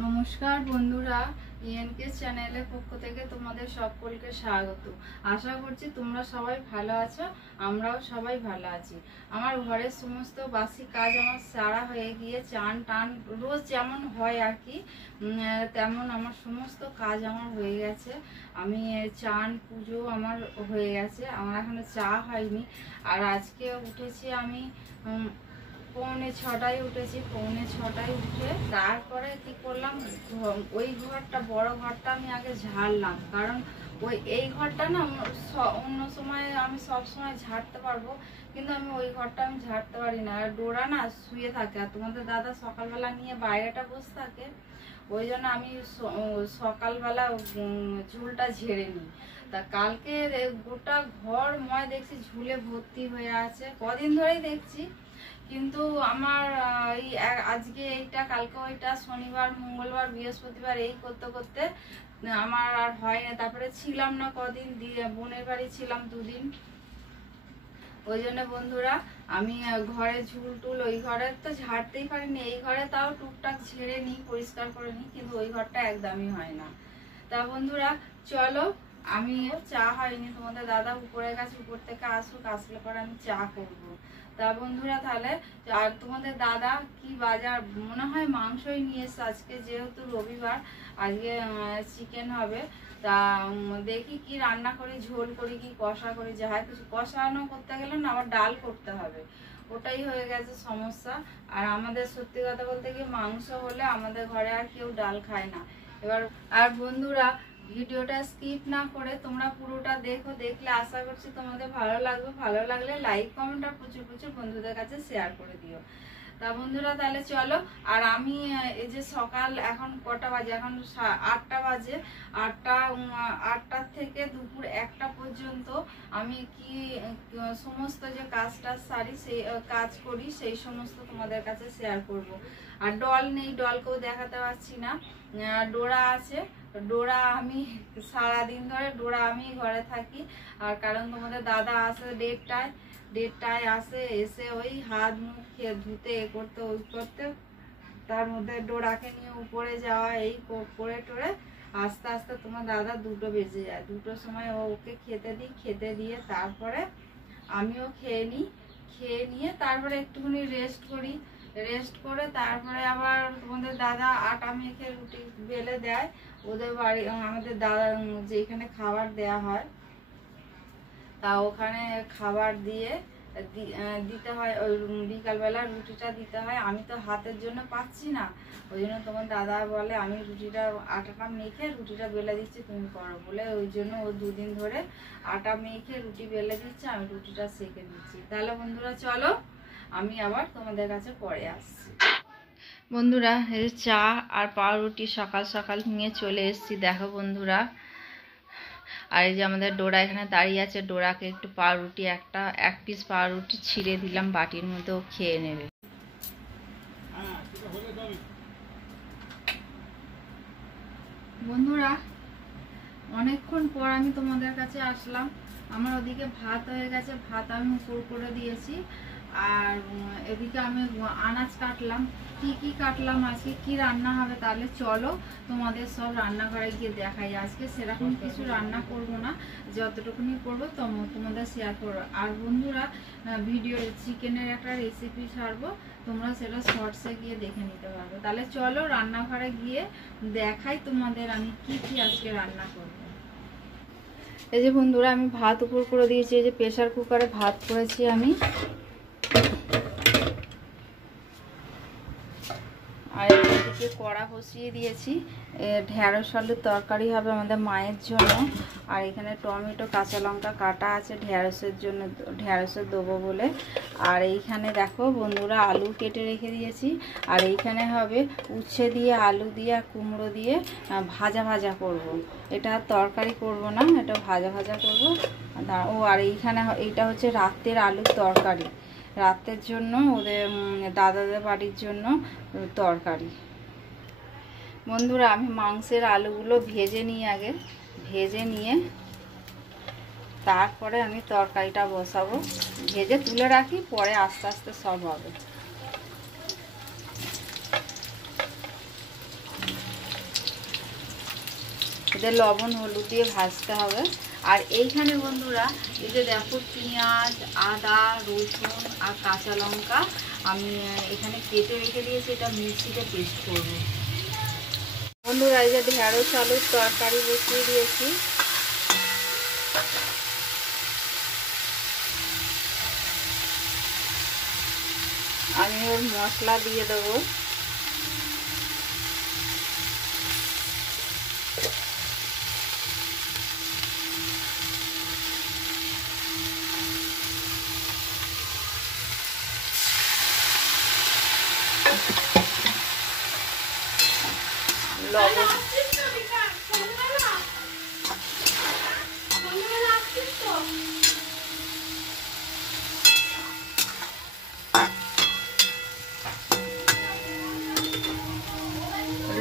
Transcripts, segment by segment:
নমস্কার বন্ধুরা, ইএনকে চ্যানেলের পক্ষ থেকে তোমাদের সকলকে স্বাগত। আশা করছি তোমরা সবাই ভালো আছো, আমরাও সবাই ভালো আছি। আমার ঘরের সমস্ত বাসি কাজ আমার সারা হয়ে গিয়ে, চান টান রোজ যেমন হয় আর কি, তেমন আমার সমস্ত কাজ আমার হয়ে গেছে। আমি চান পুজো আমার হয়ে গেছে, আমার এখনো চা হয়নি। আর আজকে উঠেছি আমি পৌনে ছটায় উঠেছি। পৌনে ছটায় উঠে তারপরে কি করলাম, ওই ঘরটা, বড় ঘরটা আমি আগে ঝাড়লাম। কারণ এই ঘরটা না অন্য সময় আমি সব সময় ঝাড়তে পারবো, কিন্তু আমি ওই ঘরটা আমি ঝাড়তে পারি না। আর ডোরা না শুয়ে থাকে, আর তোমাদের দাদা সকালবেলা নিয়ে বাইরেটা বসে থাকে, ওই জন্য আমি সকালবেলা ঝুলটা ঝেড়ে নিই। তা কালকে গোটা ঘর ময় দেখছি ঝুলে ভর্তি হয়ে আছে, কদিন ধরেই দেখছি। কিন্তু আমার আজকে এইটা, কালকে ওইটা, শনিবার মঙ্গলবার বৃহস্পতিবার এই করতে করতে আমার আর হয় না। তারপরে ছিলাম না কদিন, বোনের বাড়ি ছিলাম 2 দিন। ওই জন্য বন্ধুরা আমি ঘরে ঝুল টুল, ওই ঘরে তো ঝাড়তেই পারিনি, এই ঘরে তাও টুকটাক ঝেড়ে নিই, পরিষ্কার করে নিই, কিন্তু ওই ঘরটা একদমই হয় না। তা বন্ধুরা চলো, আমি চা হয়নি, তোমাদের দাদা উপরে গেছে, উপর থেকে আসুক, আসলে পরে আমি চা করব। তা বন্ধুরা তাহলে, আর তোমাদের দাদা কি বাজার, মনে হয় মাংসই নিয়ে এসছে আজকে, যেহেতু রবিবার, আজকে চিকেন হবে। তা দেখি কি রান্না করি, ঝোল করি কি কষা করি, যা হয় কিছু। কষানো করতে গেলে না আবার ডাল করতে হবে, ওটাই হয়ে গেছে সমস্যা। আর আমাদের সত্যি কথা বলতে কি, মাংস হলে আমাদের ঘরে আর কেউ ডাল খায় না। এবার আর বন্ধুরা ভিডিওটা স্কিপ না করে তোমরা পুরোটা দেখো, দেখলে আশা করছি তোমাদের ভালো লাগবে। ভালো লাগলে লাইক কমেন্ট আর প্রচুর প্রচুর বন্ধুদের কাছে শেয়ার করে দিও। তা বন্ধুরা তাহলে চলো। আর আমি এই যে সকাল এখন কটা বাজে, এখন 8টা বাজে, 8টার থেকে দুপুর 1টা পর্যন্ত আমি কি সমস্ত যে কাজটা সারি, সেই কাজ করি, সেই সমস্ত তোমাদের কাছে শেয়ার করব। আর ডল নেই, ডলকেও দেখাতে পারছি না। ডোরা আছে, ডোরা আমি সারাদিন ধরে ডোরা আমি ঘরে থাকি। আর কারণ তোমাদের দাদা আসে 1:30টায় আসে, এসে ওই হাত মুখ ধুতে এ করতে ওই করতে, তার মধ্যে ডোরাকে নিয়ে উপরে যাওয়া, এই করে টোরে আস্তে আস্তে তোমার দাদা 2টো বেজে যায়। 2টোর সময় ওকে খেতে দিই, খেতে দিয়ে তারপরে আমিও খেয়ে নিই। খেয়ে নিয়ে তারপরে একটুখানি রেস্ট করি, রেস্ট করে তারপরে আবার তোমাদের দাদা আটা মেখে রুটি বেলে দেয়। ওদের বাড়ি, আমাদের দাদা যেখানে খাবার দেয়া হয়, তা ওখানে খাবার দিয়ে দিতে হয়, ওই বিকালবেলা রুটিটা দিতে হয়। আমি তো হাতের জন্য পাচ্ছি না, ওই জন্য তোমার দাদা বলে আমি রুটিটা, আটাটা মেখে রুটিটা বেলে দিচ্ছি, তুমি করো বলে, ওই জন্য ও 2 দিন ধরে আটা মেখে রুটি বেলে দিচ্ছে, আমি রুটিটা সেঁকে দিচ্ছি। তাহলে বন্ধুরা চলো, আমি আবার তোমাদের কাছে পরে আসছি। বন্ধুরা এই চা আর পাউরুটি সকাল সকাল নিয়ে চলে এসেছি, দেখো বন্ধুরা। আর এই যে আমাদের ডোরা এখানে দাঁড়িয়ে আছে, ডোরাকে একটু পাউরুটি, এক পিস পাউরুটি ছিঁড়ে দিলাম বাটির মধ্যে, ও খেয়ে নেবে। বন্ধুরা অনেকক্ষণ পর আমি তোমাদের কাছে আসলাম। আমার ওদিকে ভাত হয়ে গেছে, ভাত আমি উপর করে দিয়েছি। আর এদিকে আমি আনাজ কাটলাম। কি কাটলাম, আজকে কি রান্না হবে, তাহলে চলো তোমাদের সব রান্নাঘরে গিয়ে দেখাই। আজকে সেরকম কিছু রান্না করব না, যতটুকুনি করবো তোমাদের শেয়ার করবো। আর বন্ধুরা ভিডিও চিকেনের একটা রেসিপি ছাড়বো, তোমরা সেটা শর্টসে গিয়ে দেখে নিতে পারবে। তাহলে চলো রান্নাঘরে গিয়ে দেখাই তোমাদের আমি কি আজকে রান্না করব। এই যে বন্ধুরা আমি ভাত উপর করে দিয়েছি, এই যে প্রেসার কুকারে ভাত করেছি আমি। আর এদিকে কড়া বসিয়ে দিয়েছি, ঢেঁড়স আলুর তরকারি হবে আমাদের মায়ের জন্য। আর এখানে টমেটো কাঁচা লঙ্কা কাটা আছে ঢেঁড়সের জন্য, ঢেঁড়সে দেবো বলে। আর এইখানে দেখো বন্ধুরা আলু কেটে রেখে দিয়েছি। আর এইখানে হবে উচ্ছে দিয়ে, আলু দিয়ে আর কুমড়ো দিয়ে ভাজা করব। এটা তরকারি করব না, এটা ভাজা করব। আর এইখানে এইটা হচ্ছে রাতের আলুর তরকারি, রাতের জন্য ওদের দাদাদের বাড়ির জন্য তরকারি। বন্ধুরা আমি মাংসের আলুগুলো ভেজে নিই, আগে ভেজে নিয়ে তারপরে আমি তরকারিটা বসাবো। ভেজে তুলে রাখি, পরে আস্তে আস্তে সব হবে। এদের লবণ হলুদ দিয়ে ভাজতে হবে। আর এইখানে বন্ধুরা এই যে দেখো পেঁয়াজ, আদা, রসুন আর কাঁচা লঙ্কা আমি এখানে কেটে রেখে দিয়েছি, এটা মিক্সিতে পেস্ট করব। বন্ধুরা এই যে ঢেঁড়স আলুর তরকারি বসিয়ে দিয়েছি। আমি ওর মশলা দিয়ে দেবো।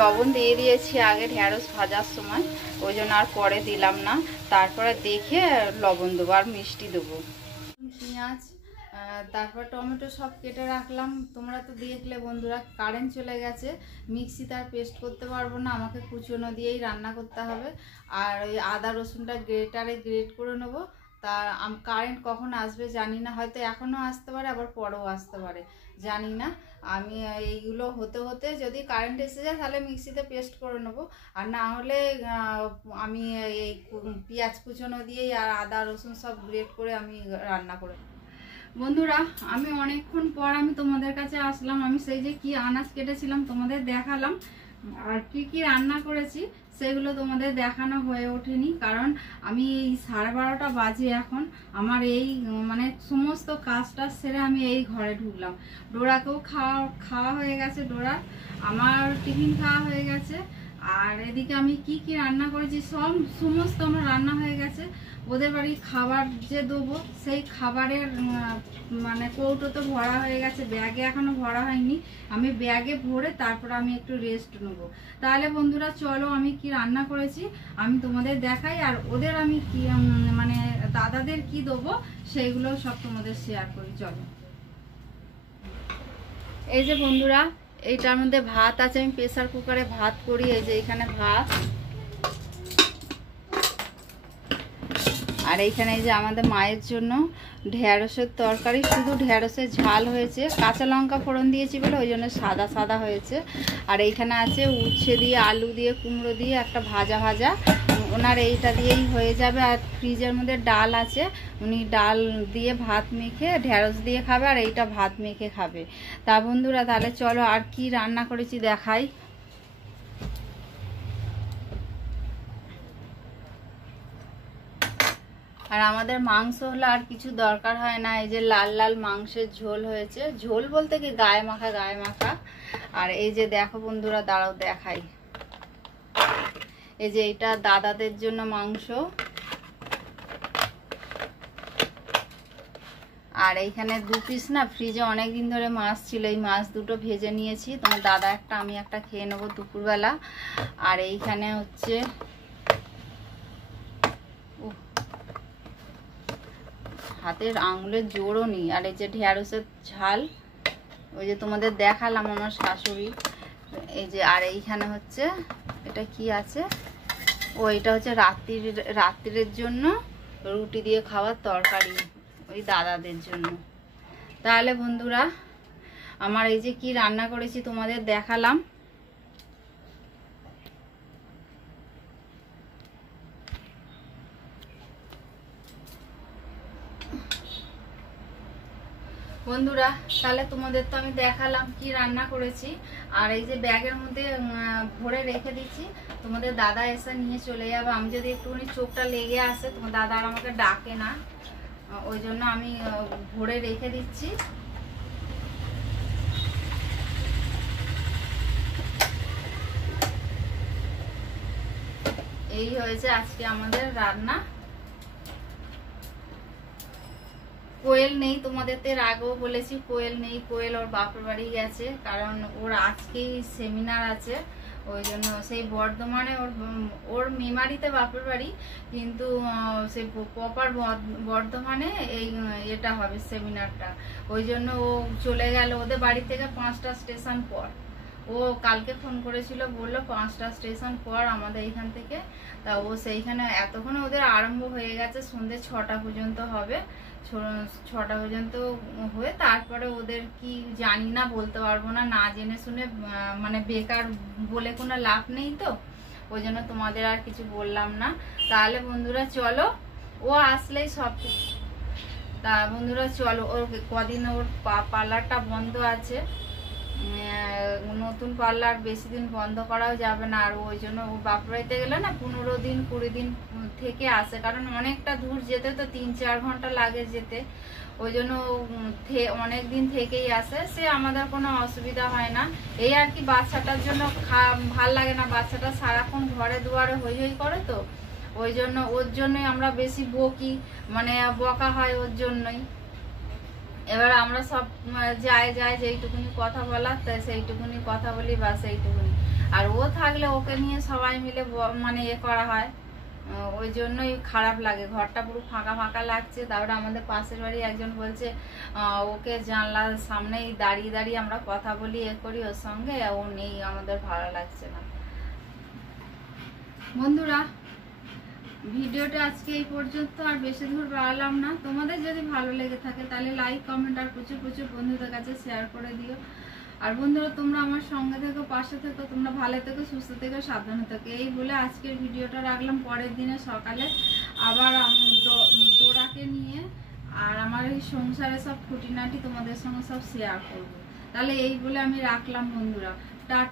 লবণ দিয়ে দিয়েছি আগে ঢেঁড়স ভাজার সময়, ওই জন্য আর পরে দিলাম না। তারপরে দেখে লবণ দেবো আর মিষ্টি দেবো। পেঁয়াজ তারপর টমেটো সব কেটে রাখলাম। তোমরা তো দেখলে বন্ধুরা, কারেন্ট চলে গেছে, মিক্সিতে আর পেস্ট করতে পারবো না, আমাকে কুচনো দিয়েই রান্না করতে হবে। আর ওই আদা রসুনটা গ্রেটারে গ্রেট করে নেবো। তা কারেন্ট কখন আসবে জানি না, হয়তো এখনও আসতে পারে আবার পরেও আসতে পারে, জানি না। আমি এইগুলো হতে হতে যদি কারেন্ট এসে যায় তাহলে মিক্সিতে পেস্ট করে নেবো, আর না হলে আমি এই পেঁয়াজ কুচনো দিয়েই আর আদা রসুন সব গ্রেট করে আমি রান্না করে। বন্ধুরা আমি অনেকক্ষণ পর আমি তোমাদের কাছে আসলাম। আমি সেই যে কি আনাজ কেটেছিলাম তোমাদের দেখালাম, আর কি কি রান্না করেছি সেগুলো তোমাদের দেখানো হয়ে ওঠেনি, কারণ আমি এই 12:30 বাজে এখন। আমার এই মানে সমস্ত কাজটা সেরে আমি এই ঘরে ঢুকলাম। ডোরাকেও খাওয়া হয়ে গেছে, ডোরা আমার টিফিন খাওয়া হয়ে গেছে। আর এদিকে আমি কি কি রান্না করেছি সমস্ত আমার রান্না হয়ে গেছে। ওদের বাড়ি খাবার যে দেবো সেই খাবারের মানে কৌটো তো ভরা হয়ে গেছে, ব্যাগে এখনো ভরা হয়নি। আমি ব্যাগে ভরে তারপর আমি একটু রেস্ট নেবো। তাহলে বন্ধুরা চলো আমি কি রান্না করেছি আমি তোমাদের দেখাই, আর ওদের আমি কি মানে দাদাদের কি দেবো সেইগুলো সব তোমাদের শেয়ার করি। চলো এই যে বন্ধুরা, এইটার মধ্যে ভাত আছে, আমি প্রেসার কুকারে ভাত করি। এই যে এখানে ভাত, আর এইখানে এই যে আমাদের মায়ের জন্য ঢেঁড়সের তরকারি, শুধু ঢেঁড়সের ঝাল হয়েছে, কাঁচা লঙ্কা ফোড়ন দিয়েছি বলে ওই জন্য সাদা সাদা হয়েছে। আর এইখানে আছে উচ্ছে দিয়ে, আলু দিয়ে, কুমড়ো দিয়ে একটা ভাজা ভাজা, ওনার এইটা দিয়েই হয়ে যাবে। আর ফ্রিজের মধ্যে ডাল আছে, উনি ডাল দিয়ে ভাত মেখে ঢেঁড়স দিয়ে খাবে, আর এইটা ভাত মেখে খাবে। তা বন্ধুরা তাহলে চলো আর কি রান্না করেছি দেখাই। আর আমাদের মাংস হলে আর কিছু দরকার হয় না। এই যে লাল লাল মাংসের ঝোল হয়েছে, ঝোল বলতে কি গায়ে মাখা। আর এই যে দেখো বন্ধুরা, দাঁড়াও দেখাই। এই যে এটা দাদাদের জন্য মাংস, আর এইখানে 2 পিস না ফ্রিজে অনেক দিন ধরে মাছ ছিল, এই মাছ দুটো ভেজে নিয়েছি। তোমার দাদা একটা আমি একটা খেয়ে নেবো দুপুরবেলা। আর এইখানে হচ্ছে হাতের আঙুলের জোরও নেই। আর এই যে ঢেঁড়সের ঝাল, ওই যে তোমাদের দেখালাম আমার শাশুড়ি। এই যে আর এইখানে হচ্ছে এটা কি আছে, ও এটা হচ্ছে রাত্রির জন্য রুটি দিয়ে খাওয়ার তরকারি, ওই দাদাদের জন্য। তাহলে বন্ধুরা আমার এই যে কি রান্না করেছি তোমাদের দেখালাম। বন্ধুরা তাহলে তোমাদের তো আমি দেখালাম কি রান্না করেছি। আর এই যে ব্যাগের মধ্যে ভরে রেখে দিচ্ছি, তোমাদের দাদা এসে নিয়ে চলে যাবে। আমি যদি একটুখানি চোখটা লেগে আসে, তোমার দাদা আর আমাকে ডাকে না, ওই জন্য আমি ভরে রেখে দিচ্ছি। এই হয়েছে আজকে আমাদের রান্না। কোয়েল নেই, তোমাদের তো এর আগেও বলেছি কোয়েল নেই, কোয়েল ওর বাপের বাড়ি গেছে, কারণ ওর আজকেই সেমিনার আছে, ওই জন্য সেই বর্ধমানে ওর মেমারিতে বাপের বাড়ি, কিন্তু সেই প্রপার বর্ধমানে এই এটা হবে সেমিনারটা, ওই জন্য ও চলে গেল। ওদের বাড়ি থেকে 5টা স্টেশন পর, ও কালকে ফোন করেছিল, বললো 5টা স্টেশন পর আমাদের এইখান থেকে। তা ও সেইখানে এতক্ষণে ওদের আরম্ভ হয়ে গেছে, সন্ধ্যে 6টা পর্যন্ত হবে। 6টা পর্যন্ত হয়ে তারপরে ওদের কি জানি না, বলতে পারবো না, না জেনে শুনে মানে বেকার বলে কোনো লাভ নেই, তো ওই জন্য তোমাদের আর কিছু বললাম না। তাহলে বন্ধুরা চলো, ও আসলেই সব। তা বন্ধুরা চলো, ওর কদিন ওর পার্লারটা বন্ধ আছে, নতুন পার্লার বেশি দিন বন্ধ করাও যাবে না। আর ওই জন্য ও বাপড়াইতে গেলে না 15 দিন 20 দিন থেকে আসে, কারণ অনেকটা দূর যেতে তো 3-4 ঘন্টা লাগে যেতে। ওই জন্য অনেক দিন থেকেই আসে, সে আমাদের কোনো অসুবিধা হয় না। এই আর কি, বাচ্চাটার জন্য ভাল লাগে না, বাচ্চাটা সারাক্ষণ ঘরে দুয়ারে হই হই করে, তো ওই জন্য ওর জন্যই আমরা বেশি বকি, মানে বকা হয় ওর জন্যই। এবার আমরা সব যাই যেইটুকুনি কথা বলার সেইটুকুনি কথা বলি বা সেইটুকুনি। আর ও থাকলে ওকে নিয়ে সবাই মিলে মানে করা হয়, ওই জন্যই খারাপ লাগে, ঘরটা পুরো ফাঁকা ফাঁকা লাগছে। তারপরে আমাদের পাশের বাড়ি একজন বলছে ওকে জানলার সামনেই দাঁড়িয়ে দাঁড়িয়ে আমরা কথা বলি, করি ওর সঙ্গে, ও নেই, আমাদের ভালো লাগছে না। বন্ধুরা ভিডিওটা আজকে এই পর্যন্ত, আর বেশি দূর বাড়ালাম না। তোমাদের যদি ভালো লেগে থাকে তাহলে লাইক কমেন্ট আর প্রচুর প্রচুর বন্ধুদের কাছে শেয়ার করে দিও। আর বন্ধুরা তোমরা আমার সঙ্গে থেকো, পাশে থেকো, তোমরা ভালো থেকো, সুস্থ থেকো, সাবধানে থেকো। এই বলে আজকের ভিডিওটা রাখলাম। পরের দিনে সকালে আবার ডোরাকে নিয়ে আর আমার এই সংসারে সব খুঁটিনাটি তোমাদের সঙ্গে সব শেয়ার করবো। তাহলে এই বলে আমি রাখলাম বন্ধুরা, টাটা।